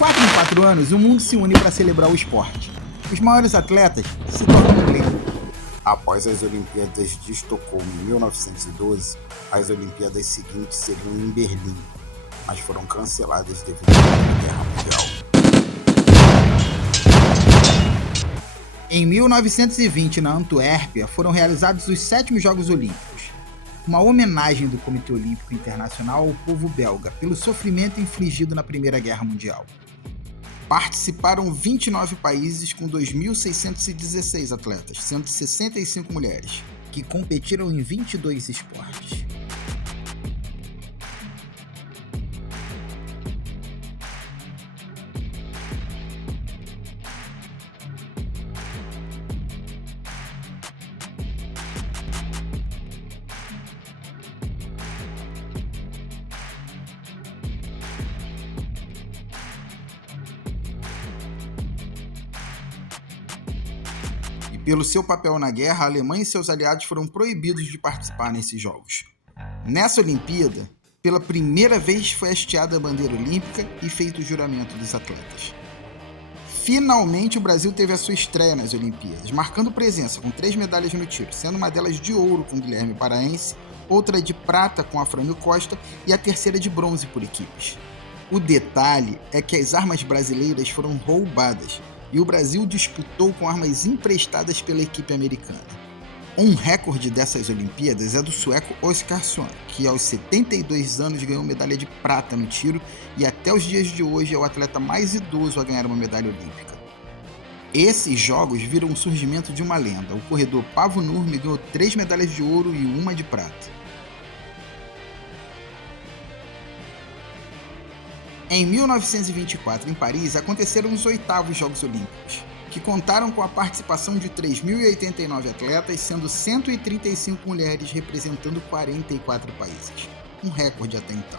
4 em 4 anos, o mundo se une para celebrar o esporte. Os maiores atletas se tornam lendas. Após as Olimpíadas de Estocolmo em 1912, as Olimpíadas seguintes seriam em Berlim, mas foram canceladas devido à Primeira Guerra Mundial. Em 1920, na Antuérpia, foram realizados os 7º Jogos Olímpicos, uma homenagem do Comitê Olímpico Internacional ao povo belga pelo sofrimento infligido na Primeira Guerra Mundial. Participaram 29 países com 2.616 atletas, sendo 65 mulheres, que competiram em 22 esportes. Pelo seu papel na guerra, a Alemanha e seus aliados foram proibidos de participar nesses jogos. Nessa Olimpíada, pela primeira vez foi hasteada a bandeira olímpica e feito o juramento dos atletas. Finalmente o Brasil teve a sua estreia nas Olimpíadas, marcando presença com 3 medalhas no tiro, sendo uma delas de ouro com Guilherme Paraense, outra de prata com Afrânio Costa e a terceira de bronze por equipes. O detalhe é que as armas brasileiras foram roubadas, e o Brasil disputou com armas emprestadas pela equipe americana. Um recorde dessas Olimpíadas é do sueco Oskar Swan, que aos 72 anos ganhou medalha de prata no tiro e até os dias de hoje é o atleta mais idoso a ganhar uma medalha olímpica. Esses jogos viram o surgimento de uma lenda. O corredor Paavo Nurmi ganhou 3 medalhas de ouro e 1 de prata. Em 1924, em Paris, aconteceram os 8º Jogos Olímpicos, que contaram com a participação de 3.089 atletas, sendo 135 mulheres representando 44 países, um recorde até então.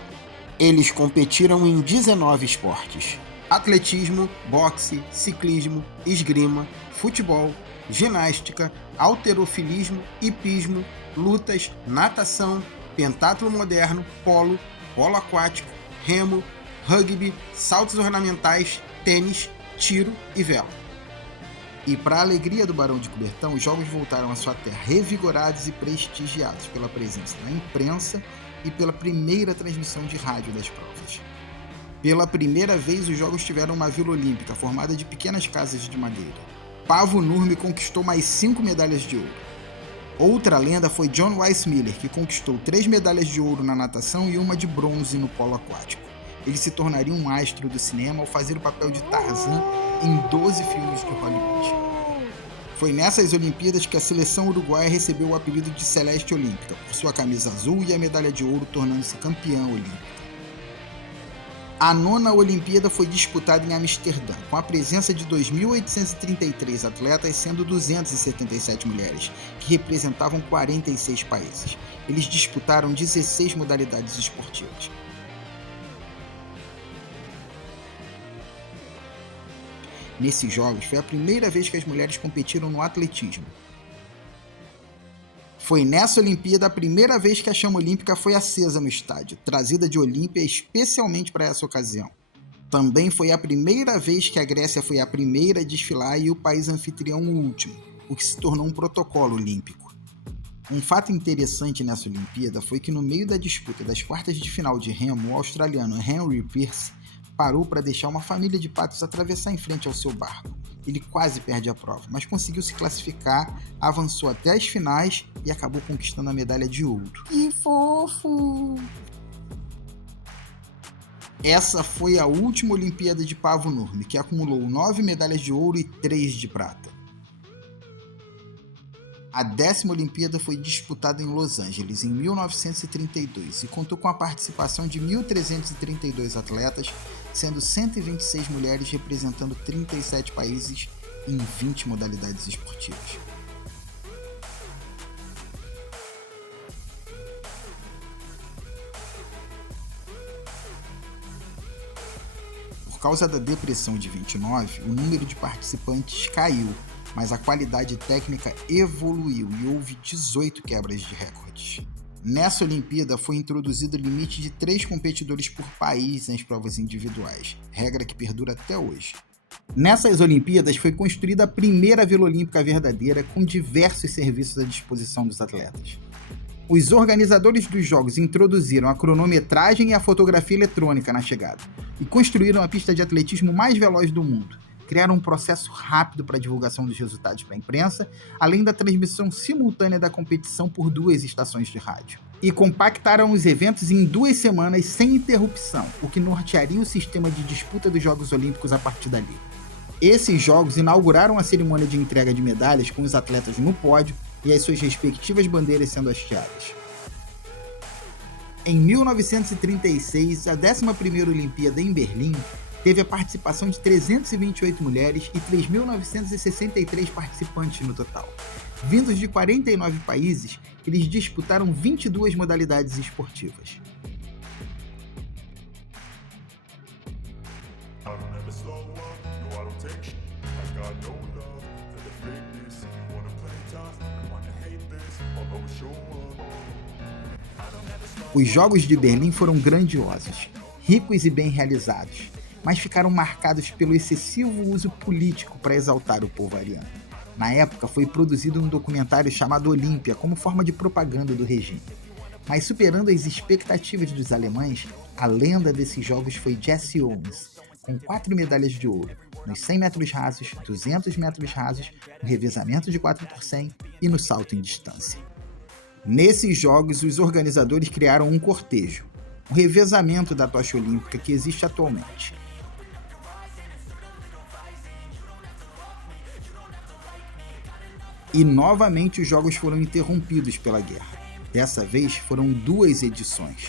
Eles competiram em 19 esportes: atletismo, boxe, ciclismo, esgrima, futebol, ginástica, halterofilismo, hipismo, lutas, natação, pentatlo moderno, polo, polo aquático, remo, rugby, saltos ornamentais, tênis, tiro e vela. E para a alegria do Barão de Coubertin, os jogos voltaram à sua terra revigorados e prestigiados pela presença da imprensa e pela primeira transmissão de rádio das provas. Pela primeira vez, os jogos tiveram uma vila olímpica formada de pequenas casas de madeira. Paavo Nurmi conquistou mais 5 medalhas de ouro. Outra lenda foi John Weissmuller, que conquistou 3 medalhas de ouro na natação e 1 de bronze no polo aquático. Ele se tornaria um astro do cinema ao fazer o papel de Tarzan em 12 filmes de Hollywood. Foi nessas Olimpíadas que a seleção uruguaia recebeu o apelido de Celeste Olímpica, por sua camisa azul e a medalha de ouro, tornando-se campeã olímpica. A 9ª Olimpíada foi disputada em Amsterdã, com a presença de 2.833 atletas, sendo 277 mulheres, que representavam 46 países. Eles disputaram 16 modalidades esportivas. Nesses jogos, foi a primeira vez que as mulheres competiram no atletismo. Foi nessa Olimpíada a primeira vez que a chama olímpica foi acesa no estádio, trazida de Olímpia especialmente para essa ocasião. Também foi a primeira vez que a Grécia foi a primeira a desfilar e o país anfitrião o último, o que se tornou um protocolo olímpico. Um fato interessante nessa Olimpíada foi que no meio da disputa das quartas de final de remo, o australiano Henry Pearce parou para deixar uma família de patos atravessar em frente ao seu barco. Ele quase perde a prova, mas conseguiu se classificar, avançou até as finais e acabou conquistando a medalha de ouro. Que fofo! Essa foi a última Olimpíada de Paavo Nurmi, que acumulou 9 medalhas de ouro e 3 de prata. A 10ª Olimpíada foi disputada em Los Angeles, em 1932, e contou com a participação de 1.332 atletas, sendo 126 mulheres representando 37 países em 20 modalidades esportivas. Por causa da depressão de 29, o número de participantes caiu, mas a qualidade técnica evoluiu e houve 18 quebras de recordes. Nessa Olimpíada foi introduzido o limite de 3 competidores por país nas provas individuais, regra que perdura até hoje. Nessas Olimpíadas foi construída a primeira Vila Olímpica verdadeira, com diversos serviços à disposição dos atletas. Os organizadores dos Jogos introduziram a cronometragem e a fotografia eletrônica na chegada e construíram a pista de atletismo mais veloz do mundo. Criaram um processo rápido para a divulgação dos resultados para a imprensa, além da transmissão simultânea da competição por 2 estações de rádio. E compactaram os eventos em 2 semanas sem interrupção, o que nortearia o sistema de disputa dos Jogos Olímpicos a partir dali. Esses Jogos inauguraram a cerimônia de entrega de medalhas com os atletas no pódio e as suas respectivas bandeiras sendo hasteadas. Em 1936, a 11ª Olimpíada em Berlim teve a participação de 328 mulheres e 3.963 participantes no total. Vindos de 49 países, eles disputaram 22 modalidades esportivas. Os Jogos de Berlim foram grandiosos, ricos e bem realizados, mas ficaram marcados pelo excessivo uso político para exaltar o povo ariano. Na época foi produzido um documentário chamado Olímpia como forma de propaganda do regime. Mas superando as expectativas dos alemães, a lenda desses jogos foi Jesse Owens, com 4 medalhas de ouro, nos 100 metros rasos, 200 metros rasos, no revezamento de 4 por 100 e no salto em distância. Nesses jogos, os organizadores criaram um cortejo, o revezamento da tocha olímpica que existe atualmente. E novamente os jogos foram interrompidos pela guerra. Dessa vez foram 2 edições.